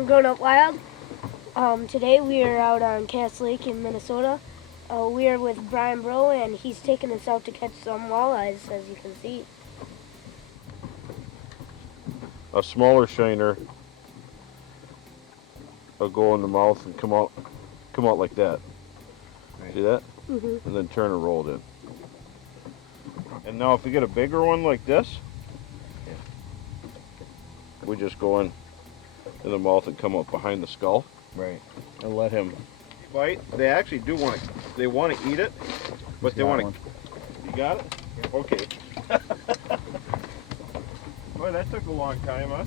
on Grown Up Wild. Today we are out on Cass Lake in Minnesota. We are with Brian Bro, and he's taking us out to catch some walleyes, as you can see. A smaller shiner will go in the mouth and come out like that. Right. See that? Mm-hmm. And then turn and roll it in. And now if we get a bigger one like this, we just go in the mouth and come up behind the skull. Right. And let him bite. They actually do want to. They want to eat it, but they want to. You got it? Yeah. Okay. Boy, that took a long time, huh?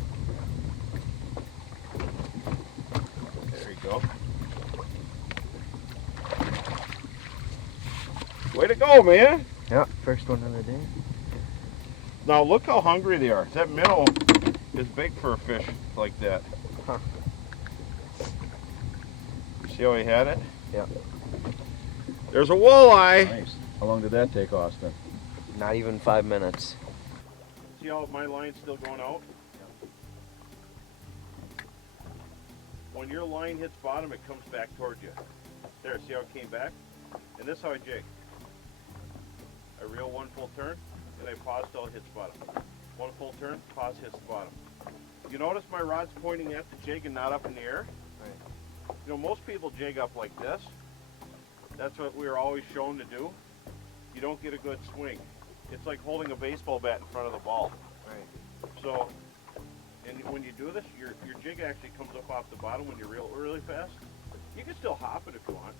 There you go. Way to go, man! Yeah, first one of the day. Now look how hungry they are. That minnow is big for a fish like that. Huh. See how he had it? Yeah. There's a walleye. Nice. How long did that take, Austin? Not even 5 minutes. See how my line's still going out? Yeah. When your line hits bottom, it comes back towards you. There, see how it came back? And this is how I jig. I reel one full turn, and I pause till it hits bottom. One full turn, pause, hits the bottom. You notice my rod's pointing at the jig and not up in the air? Right. You know, most people jig up like this. That's what we were always shown to do. You don't get a good swing. It's like holding a baseball bat in front of the ball. Right. So, and when you do this, your jig actually comes up off the bottom when you reel really fast. You can still hop it if you want,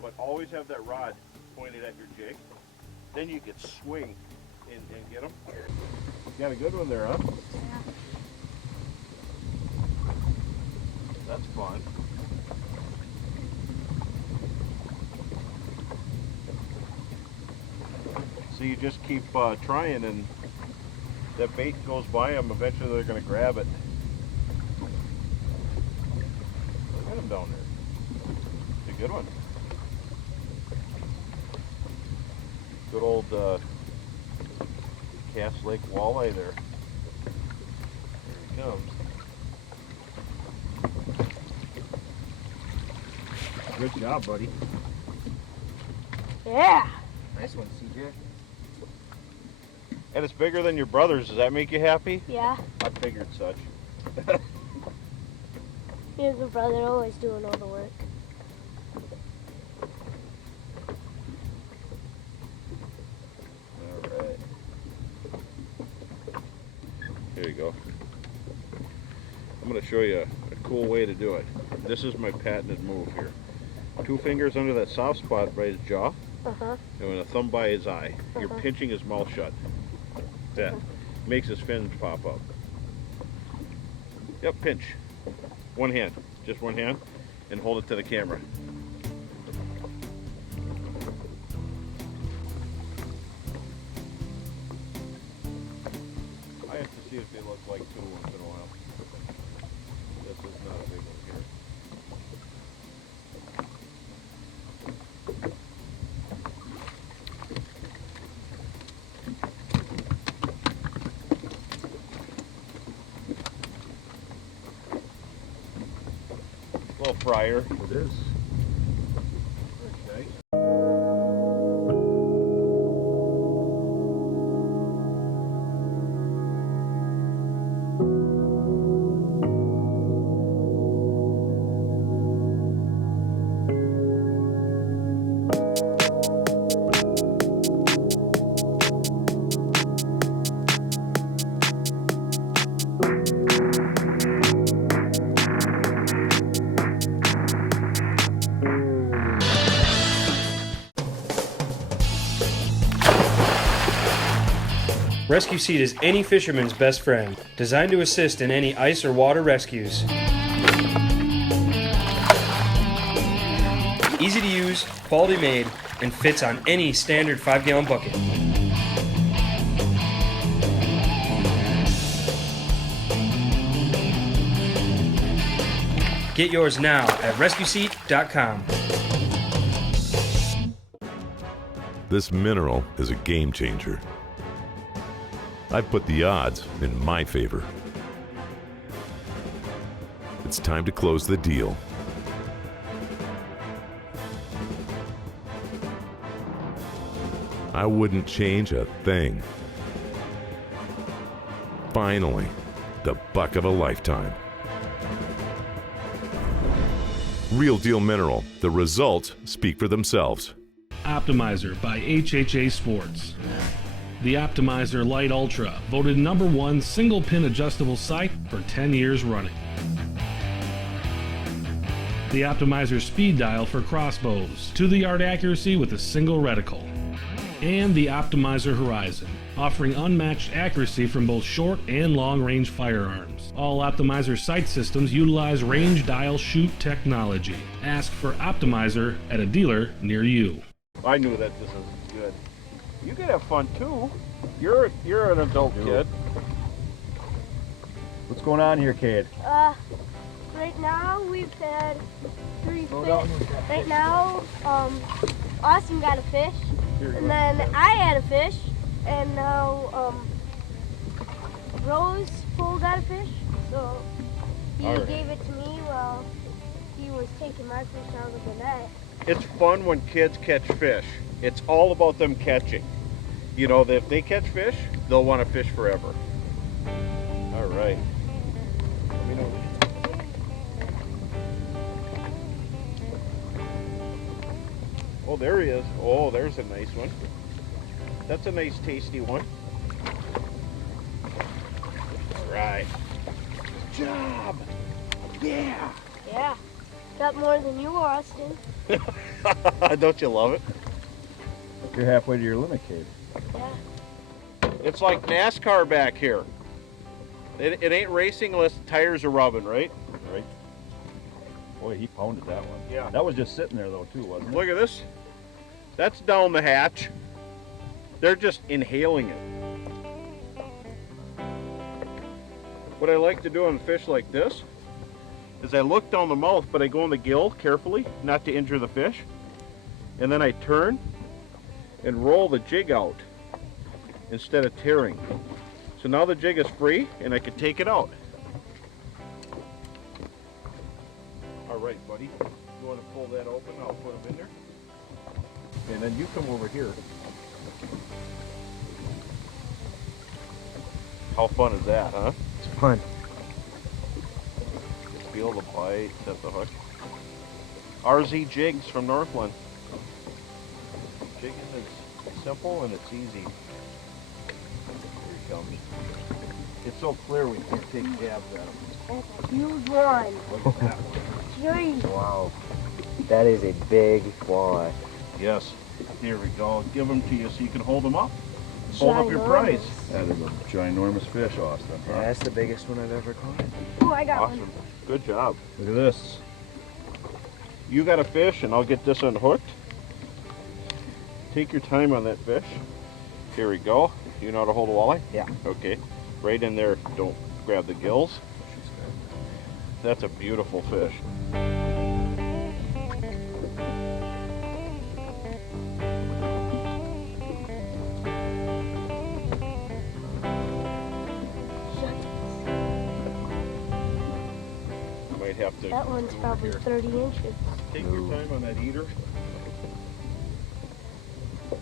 but always have that rod pointed at your jig. Then you can swing and get them. You got a good one there, huh? Yeah. That's fun. So you just keep trying, and that bait goes by them. Eventually they're going to grab it. Look at him down there. It's a good one. Good old Cass Lake walleye there. There he comes. Good job, buddy. Yeah. Nice one, CJ. And it's bigger than your brother's. Does that make you happy? Yeah. I figured such. Your good brother always doing all the work. All right. Here you go. I'm going to show you a cool way to do it. This is my patented move here. 2 fingers under that soft spot by his jaw, Uh-huh. and with a thumb by his eye. You're Uh-huh. pinching his mouth shut. That makes his fins pop up. Yep, pinch. One hand, just one hand, and hold it to the camera. I have to see if they look like 2 once in a while. This is not a big one here. Little fryer. It is. Okay. Rescue Seat is any fisherman's best friend, designed to assist in any ice or water rescues. Easy to use, quality made, and fits on any standard 5-gallon bucket. Get yours now at rescueseat.com. This mineral is a game changer. I've put the odds in my favor. It's time to close the deal. I wouldn't change a thing. Finally, the buck of a lifetime. Real Deal Mineral. The results speak for themselves. Optimizer by HHA Sports. The Optimizer Light Ultra, voted #1 single pin adjustable sight for 10 years running. The Optimizer Speed Dial for crossbows, to the yard accuracy with a single reticle. And the Optimizer Horizon, offering unmatched accuracy from both short and long range firearms. All Optimizer sight systems utilize range dial shoot technology. Ask for Optimizer at a dealer near you. I knew that this is good. You can have fun too. You're an adult kid. What's going on here, Cade? Right now we've had 3 fish. Right now, Austin got a fish, and then I had a fish, and now Rose Full got a fish. So he gave it to me while he was taking my fish out of the net. It's fun when kids catch fish. It's all about them catching. You know, if they catch fish, they'll want to fish forever. All right. Let me know. Oh, there he is. Oh, there's a nice one. That's a nice, tasty one. All right. Good job. Yeah. Yeah, got more than you, Austin. Don't you love it? You're halfway to your limit, Cade. Yeah. It's like NASCAR back here. It ain't racing unless the tires are rubbing, right? Right. Boy, he pounded that one. Yeah. That was just sitting there though too, wasn't it? Look at this. That's down the hatch. They're just inhaling it. What I like to do on fish like this is I look down the mouth, but I go in the gill carefully, not to injure the fish. And then I turn and roll the jig out instead of tearing. So now the jig is free and I can take it out. All right, buddy. You want to pull that open? I'll put them in there. And then you come over here. How fun is that, huh? It's fun. Feel the bite, set the hook. RZ jigs from Northland. Jigging is simple and it's easy. Here he comes. It's so clear we can't take jabs at him. That's a huge one. Look at that one. Jeez. Wow. That is a big walleye. Yes. Here we go. I'll give them to you so you can hold them up. Hold up your prize. That is a ginormous fish, Austin. Yeah, that's the biggest one I've ever caught. Oh, I got Awesome. one. Good job. Look at this. You got a fish and I'll get this unhooked. Take your time on that fish. Here we go. You know how to hold a walleye? Yeah. Okay. Right in there. Don't grab the gills. That's a beautiful fish. Might have to. That one's probably 30 inches. Take your time on that eater. A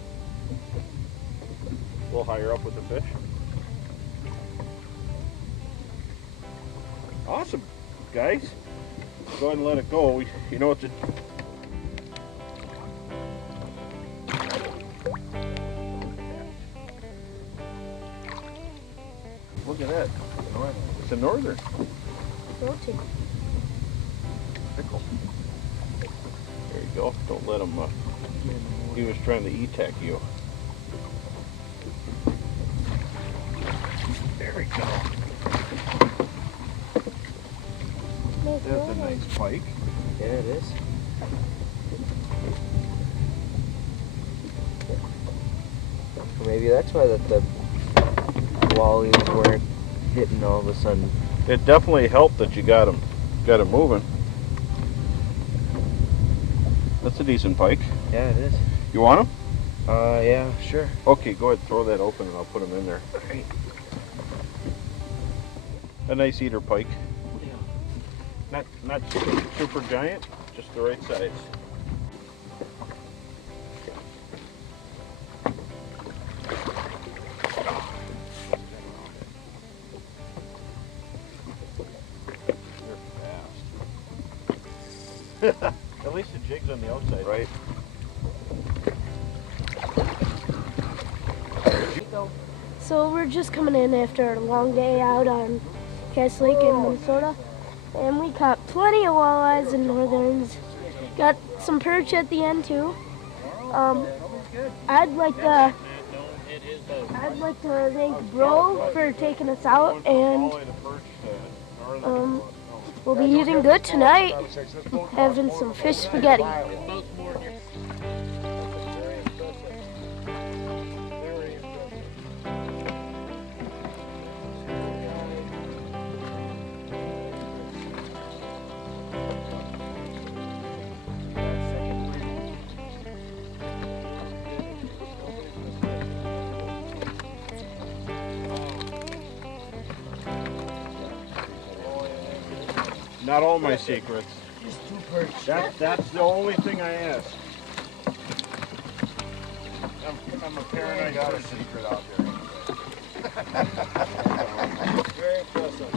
little higher up with the fish. Awesome, guys. Go ahead and let it go. You know it's a... Look at that. It's a northern. Rotate. Pickle. There you go. Don't let him. He was trying to E-tech you. There we go. That's a nice pike. Yeah, it is. Or maybe that's why the wallies weren't hitting all of a sudden. It definitely helped that you got him moving. That's a decent pike. Yeah, it is. You want him? Yeah, sure. Okay, go ahead, throw that open and I'll put him in there. Alright. A nice eater pike. Not super giant, just the right size. At least the jig's on the outside. Right. So we're just coming in after a long day out on Cass Lake in Minnesota, and we caught plenty of walleyes and northerns. Got some perch at the end too. I'd like to thank Bro for taking us out, and we'll be eating good tonight, having some fish spaghetti. Not all my secrets. Just 2 perch. That's the only thing I ask. I'm a parent. I got a secret out there. Very impressive.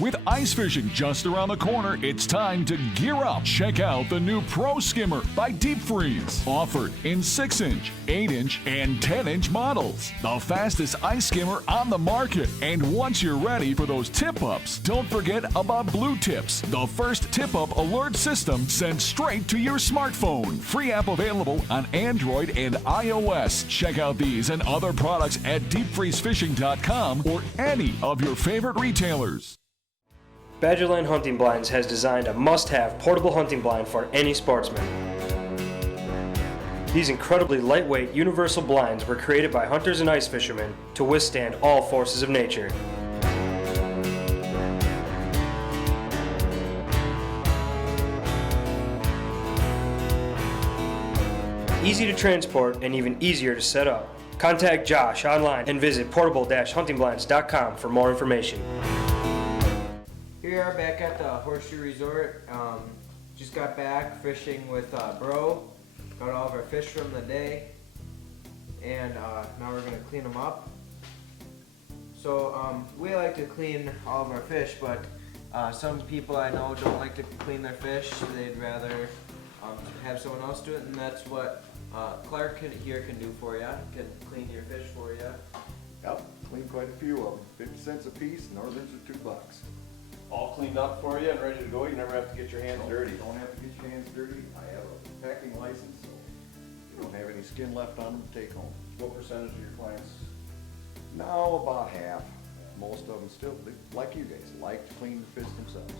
With ice fishing just around the corner, it's time to gear up. Check out the new Pro Skimmer by Deep Freeze. Offered in 6-inch, 8-inch, and 10-inch models. The fastest ice skimmer on the market. And once you're ready for those tip-ups, don't forget about Blue Tips, the first tip-up alert system sent straight to your smartphone. Free app available on Android and iOS. Check out these and other products at deepfreezefishing.com or any of your favorite retailers. Badgerland Hunting Blinds has designed a must-have portable hunting blind for any sportsman. These incredibly lightweight universal blinds were created by hunters and ice fishermen to withstand all forces of nature. Easy to transport and even easier to set up. Contact Josh online and visit portable-huntingblinds.com for more information. Here we are back at the Horseshoe Resort. Just got back fishing with Bro. Got all of our fish from the day. And now we're going to clean them up. So we like to clean all of our fish, but some people I know don't like to clean their fish. They'd rather have someone else do it, and that's what Clark here can do for you. Can clean your fish for you. Yep, cleaned quite a few of them. 50 cents a piece, northerns are $2. All cleaned up for you and ready to go. You never have to get your hands dirty. You don't have to get your hands dirty. I have a packing license, so you don't have any skin left on them to take home. What percentage of your clients? Now about half. Most of them still, like you guys, like to clean the fish themselves.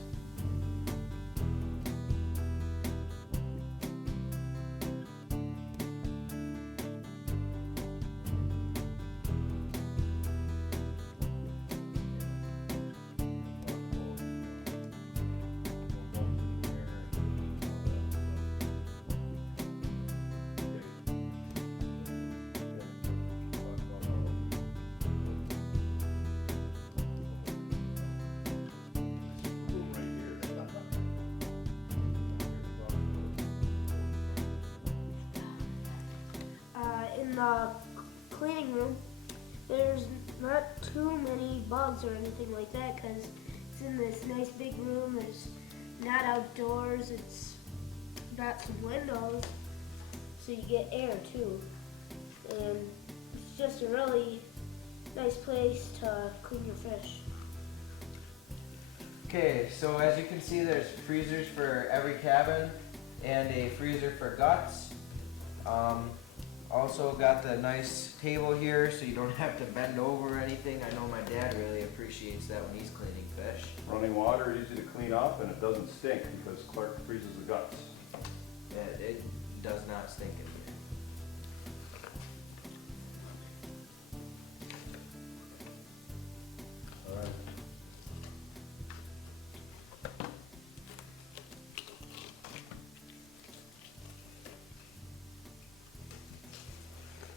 the cleaning room, there's not too many bugs or anything like that because it's in this nice big room. There's not outdoors. It's got some windows, so you get air too. And it's just a really nice place to clean your fish. Okay, so as you can see, there's freezers for every cabin and a freezer for guts. Also got the nice table here so you don't have to bend over or anything. I know my dad really appreciates that when he's cleaning fish. Running water, easy to clean up, and it doesn't stink because Clark freezes the guts. It does not stink in here. Alright.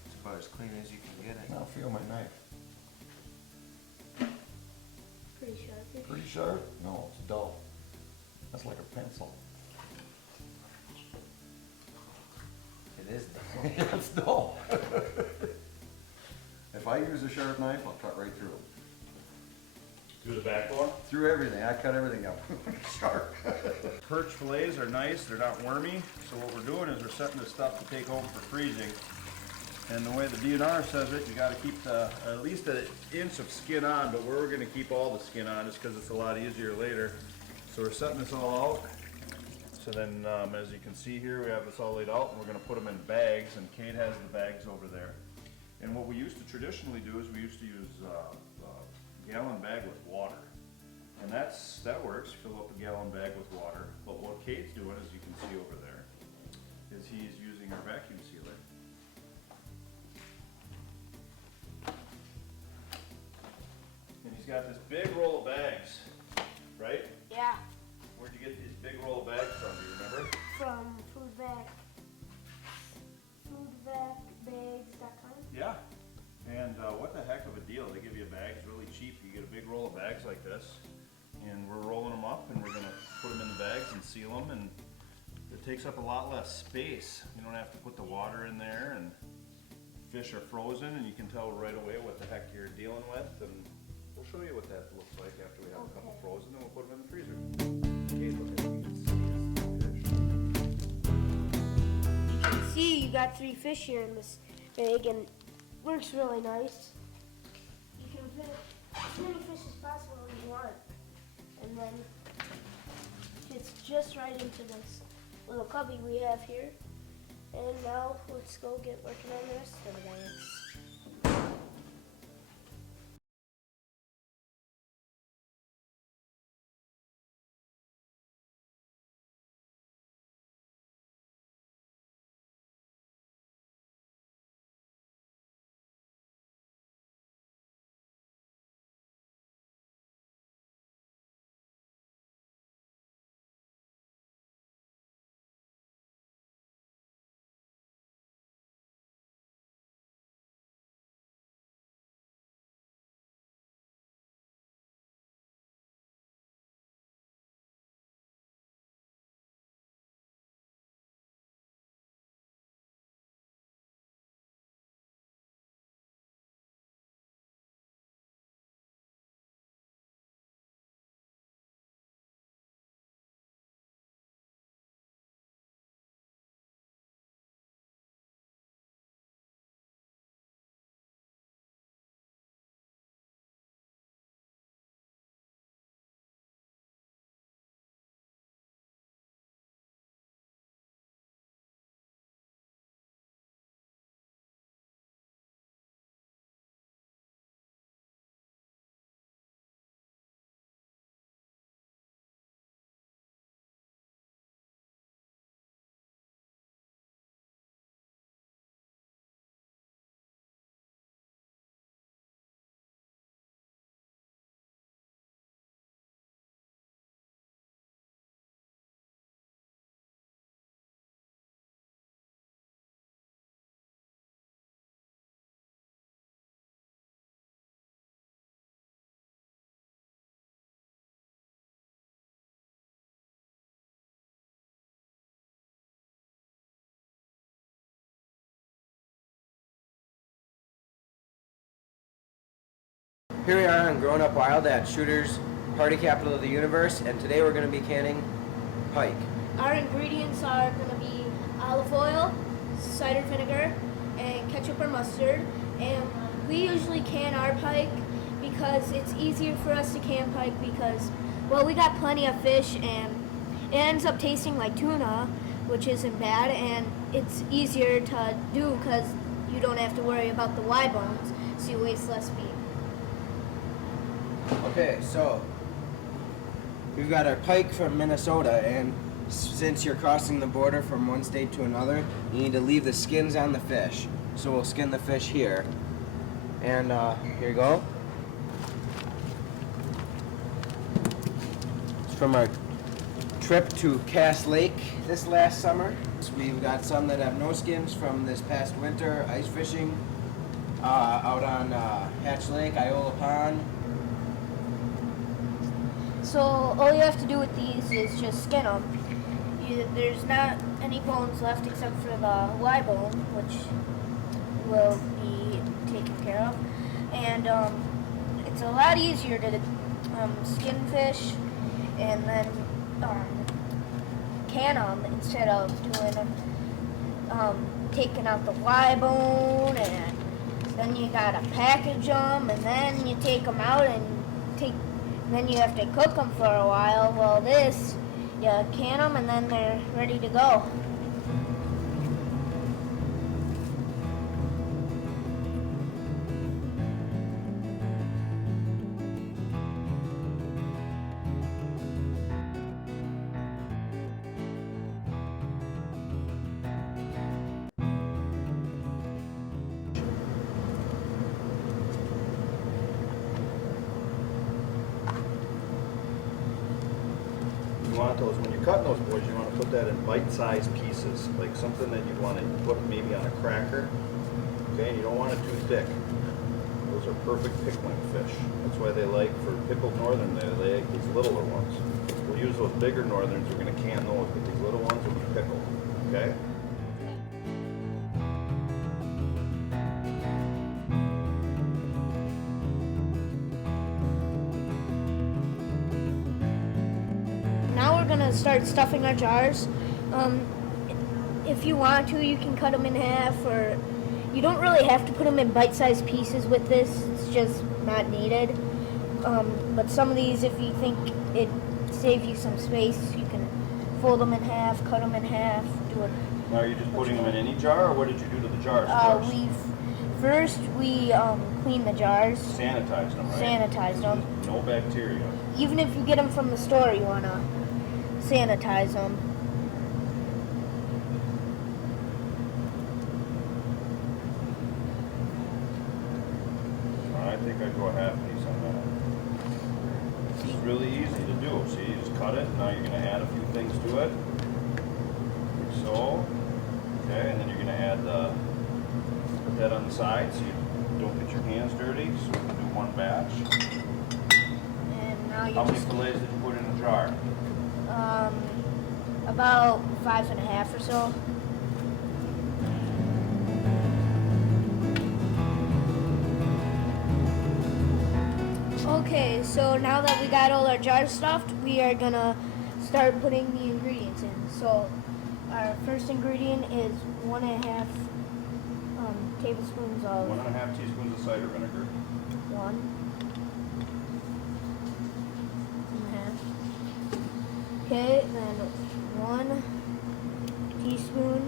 It's about as clean as you can get it. Now feel my knife. Pretty sharp. Pretty sharp? No, it's dull. That's like a pencil. It is dull. It's dull. If I use a sharp knife, I'll cut right through it. Through the backbone. Through everything. I cut everything up. Sharp. Perch fillets are nice, they're not wormy, so what we're doing is we're setting this stuff to take home for freezing. And the way the DNR says it, you gotta keep at least an inch of skin on, but we're gonna keep all the skin on just because it's a lot easier later. So we're setting this all out. So then, as you can see here, we have this all laid out, and we're gonna put them in bags, and Kate has the bags over there. And what we used to traditionally do is we used to use a gallon bag with water. And that works, fill up a gallon bag with water. But what Kate's doing, as you can see over there, is he's using our vacuum sealer. And he's got this big roll of bags, right? Yeah, Where'd you get these big roll of bags from, do you remember? from foodbags.com. Yeah. And what the heck of a deal. They give you bags really cheap. You get a big roll of bags like this. And we're rolling them up and we're going to put them in the bags and seal them. And it takes up a lot less space. You don't have to put the water in there, and fish are frozen and you can tell right away what the heck you're dealing with. And we'll show you what that looks like after we have a couple frozen, then we'll put them in the freezer. Okay, look at You can see you got 3 fish here in this bag, and works really nice. You can fit as many fish as possible as you want, and then fits just right into this little cubby we have here. And now let's go get working on the rest of the bags. Here we are on Grown Up Wild at Shooter's Party Capital of the Universe, and today we're going to be canning pike. Our ingredients are going to be olive oil, cider vinegar, and ketchup or mustard. And we usually can our pike because it's easier for us to can pike because, well, we got plenty of fish and it ends up tasting like tuna, which isn't bad, and it's easier to do because you don't have to worry about the Y bones, so you waste less meat. Okay, so we've got our pike from Minnesota, and since you're crossing the border from one state to another, you need to leave the skins on the fish. So we'll skin the fish here. And here you go. It's from our trip to Cass Lake this last summer. So we've got some that have no skins from this past winter ice fishing out on Hatch Lake, Iola Pond. So all you have to do with these is just skin them. There's not any bones left except for the Y bone, which will be taken care of. And it's a lot easier to skin fish and then can them instead of doing taking out the Y bone, and then you gotta package them, and then you take them out and then you have to cook them for a while. Well, this, you can them and then they're ready to go. You want those, when you're cutting those boys, you want to put that in bite-sized pieces, like something that you want to put maybe on a cracker. Okay, and you don't want it too thick. Those are perfect pickling fish. That's why they like, for pickled northern, they like these littler ones. We'll use those bigger northerns, we're going to can those, but these little ones will be pickled. Okay? Now we're gonna start stuffing our jars. If you want to, you can cut them in half, or you don't really have to put them in bite-sized pieces with this. It's just not needed. But some of these, if you think it saves you some space, you can fold them in half, cut them in half, do it. Now, are you just putting them in any jar, or what did you do to the jars first? We clean the jars. Sanitize them, right? Sanitize them. No bacteria. Even if you get them from the store, you wanna sanitize them. I think I'd go half piece on that. This is really easy to do. See, you just cut it. Now you're going to add a few things to it. Like so. Okay, and then you're going to add put that on the side so you don't get your hands dirty. So we're going to do one batch. And now you How many fillets did you put in a jar? About 5.5 or so. Okay, so now that we got all our jars stuffed, we are gonna start putting the ingredients in. So our first ingredient is 1.5 tablespoons of 1.5 teaspoons of cider vinegar. 1.5. Okay, then 1 teaspoon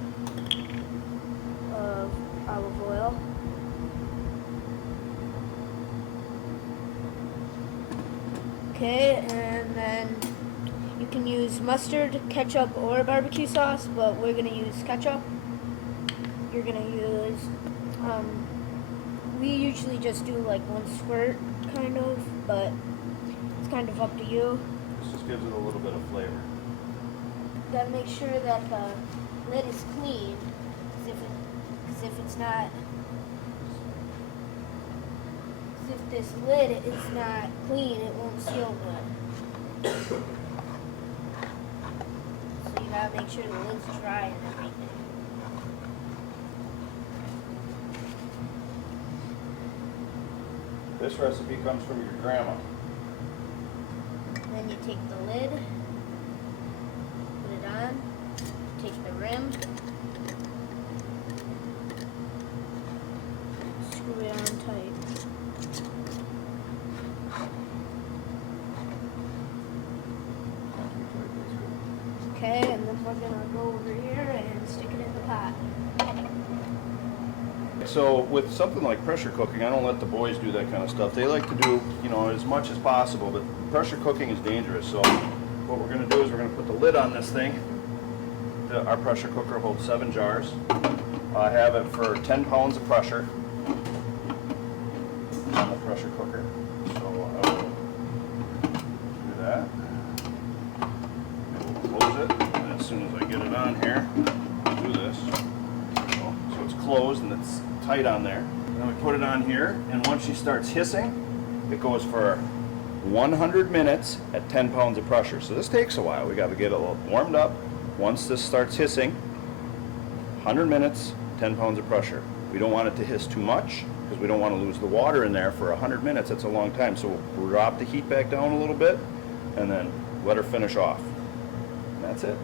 of olive oil. Okay, and then you can use mustard, ketchup, or barbecue sauce, but we're gonna use ketchup. You're gonna use, we usually just do like 1 squirt, kind of, but it's kind of up to you. This just gives it a little bit of flavor. Gotta make sure that the lid is clean, because if it's not, if this lid is not clean, it won't seal good. So you gotta make sure the lid's dry and everything. This recipe comes from your grandma. Then you take the lid, put it on, take the rim, screw it on tight. Okay, and then we're gonna go over here and stick it in the pot. So with something like pressure cooking, I don't let the boys do that kind of stuff. They like to do, you know, as much as possible, but pressure cooking is dangerous. So what we're gonna do is we're gonna put the lid on this thing. Our pressure cooker holds 7 jars. I have it for 10 pounds of pressure on the pressure cooker. So I will do that. We'll close it, and as soon as I get it on here, do this. So it's closed and it's tight on there. And then we put it on here, and once she starts hissing, it goes for 100 minutes at 10 pounds of pressure. So this takes a while. We got to get it a little warmed up. Once this starts hissing, 100 minutes, 10 pounds of pressure. We don't want it to hiss too much because we don't want to lose the water in there for 100 minutes. That's a long time. So we'll drop the heat back down a little bit and then let her finish off. And that's it.